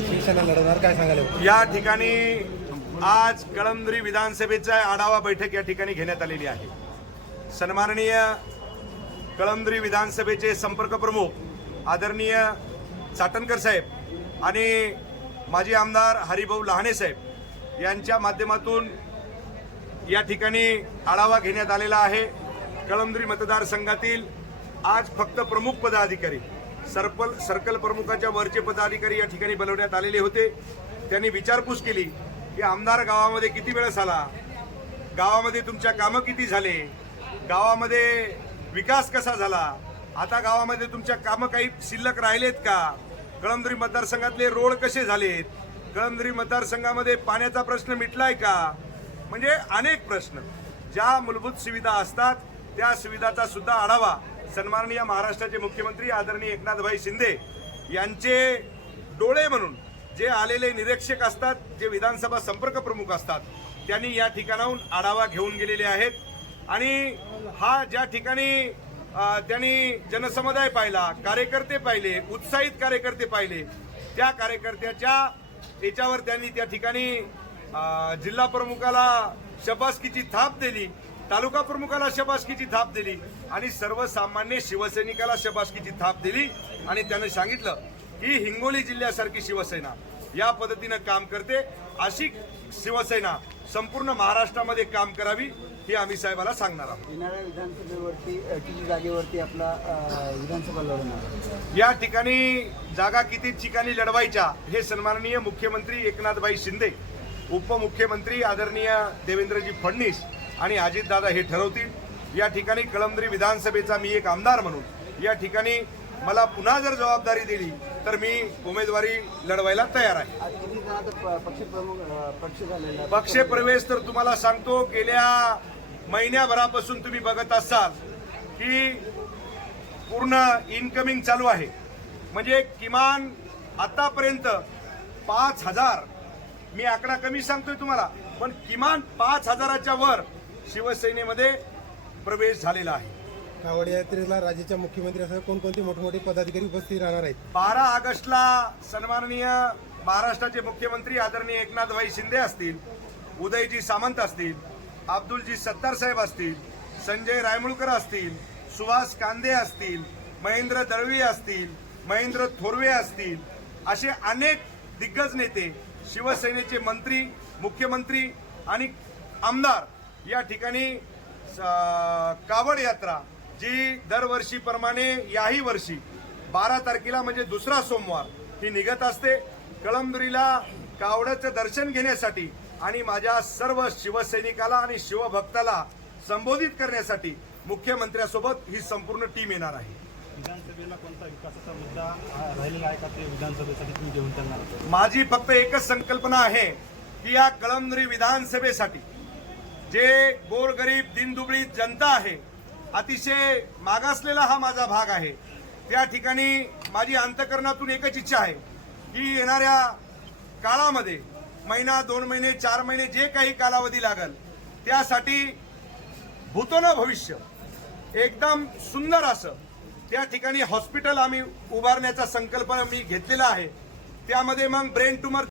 शिवसेना लढवणार काय सांगाल? या ठिकाणी आज कळमदुरी विधानसभेचा आढावा बैठक या ठिकाणी घेण्यात आलेली आहे. सन्माननीय कळमदुरी विधानसभेचे संपर्क प्रमुख आदरणीय चाटणकर साहेब आणि माजी आमदार हरिभाऊ लहाणे साहेब यांच्या माध्यमातून या ठिकाणी आढावा घेण्यात आलेला आहे. कळमदुरी मतदारसंघातील आज फक्त प्रमुख पदाधिकारी सर्कल सर्कल प्रमुखाच्या वरचे पदाधिकारी या ठिकाणी बोलवण्यात आलेले होते. त्यांनी विचारपूस केली की आमदार गावामध्ये किती वेळेस आला? गावामध्ये तुमच्या कामं किती झाले? गावामध्ये विकास कसा झाला? आता गावामध्ये तुमच्या कामं काही शिल्लक राहिलेत का? कळमदुरी मतदारसंघातले रोड कसे झालेत? कळमदुरी मतदारसंघामध्ये पाण्याचा प्रश्न मिटलाय का? म्हणजे अनेक प्रश्न. ज्या मूलभूत सुविधा असतात त्या सुविधाचा सुद्धा आढावा सन्माननीय महाराष्ट्राचे मुख्यमंत्री आदरणीय एकनाथभाई शिंदे यांचे डोळे म्हणून जे आलेले निरीक्षक असतात जे विधानसभा संपर्क प्रमुख असतात त्यांनी या ठिकाणाहून आढावा घेऊन गेलेले आहेत. आणि हा ज्या ठिकाणी त्यांनी जनसमुदाय पाहिला कार्यकर्ते पाहिले उत्साहित कार्यकर्ते पाहिले त्या कार्यकर्त्याच्या याच्यावर त्यांनी त्या ठिकाणी जिल्हा प्रमुखाला शबासकीची थाप दिली. तालुका प्रमुखाला शबासकीची थाप दिली आणि सर्वसामान्य शिवसैनिकाला शबासकीची थाप दिली आणि त्यानं सांगितलं की हिंगोली जिल्ह्यासारखी शिवसेना या पद्धतीनं काम करते. अशी शिवसेना संपूर्ण महाराष्ट्रामध्ये काम करावी ही आम्ही साहेबाला सांगणार आहोत. येणाऱ्या विधानसभेवरती जागेवरती आपला विधानसभा लढवणार या ठिकाणी जागा किती ठिकाणी लढवायच्या हे सन्माननीय मुख्यमंत्री एकनाथभाई शिंदे उपमुख्यमंत्री आदरणीय देवेंद्रजी फडणवीस आणि अजितदादा हे ठरवतील. या ठिकाणी कळमनुरी विधानसभेचा मी एक आमदार म्हणून या ठिकाणी मला पुन्हा जर जबाबदारी दिली तर मी उमेदवारी लढवायला तयार आहे? पक्ष प्रवेश तर तुम्हाला सांगतो गेल्या महिन्याभरापासून तुम्ही बघत असाल की पूर्ण इनकमिंग चालू आहे. म्हणजे किमान आतापर्यंत पाच हजार मी आकडा कमी सांगतोय तुम्हाला पण किमान पाच हजाराच्या वर शिवसेनेमध्ये प्रवेश झालेला आहे. कावड यात्रेला राज्याच्या मुख्यमंत्र्यांसह कोणकोणते मोठमोठे पदाधिकारी उपस्थित राहणार आहेत? बारा ऑगस्टला सन्माननीय महाराष्ट्राचे मुख्यमंत्री आदरणीय एकनाथभाई शिंदे असतील उदयजी सामंत असतील अब्दुलजी सत्तार साहेब असतील संजय रायमुळकर असतील सुहास कांदे असतील महेंद्र दळवी असतील महेंद्र थोरवे असतील असे अनेक दिग्गज नेते शिवसेनेचे मंत्री मुख्यमंत्री आणि आमदार या ठिकाणी कावड यात्रा जी दरवर्षीप्रमाणे याही वर्षी बारा तारखेला म्हणजे दुसरा सोमवार ही निघत असते. कळमनुरीला कावडाचं दर्शन घेण्यासाठी आणि माझ्या सर्व शिवसैनिकाला आणि शिवभक्ताला संबोधित करण्यासाठी मुख्यमंत्र्यासोबत ही संपूर्ण टीम येणार आहे. विधानसभेला कोणता विकासाचा मुद्दा राहिलेला आहे का ते विधानसभेसाठी तुम्ही घेऊन चालणार माझी फक्त एकच संकल्पना आहे की या कळमनुरी विधानसभेसाठी जे गोरगरीब दिनदुबळी जनता आहे अतिशय मागासलेला हा माझा भाग आहे. त्या ठिकाणी माझी अंतकरणातून एकच इच्छा आहे की येणाऱ्या काळामध्ये महिना दोन महिने चार महिने जे काही कालावधी लागल त्यासाठी भूतोन भविष्य एकदम सुंदर असं त्या ठिकाणी हॉस्पिटल आम्ही उभारण्याचा संकल्प मी घेतलेला आहे. त्यामध्ये मग ब्रेन ट्युमर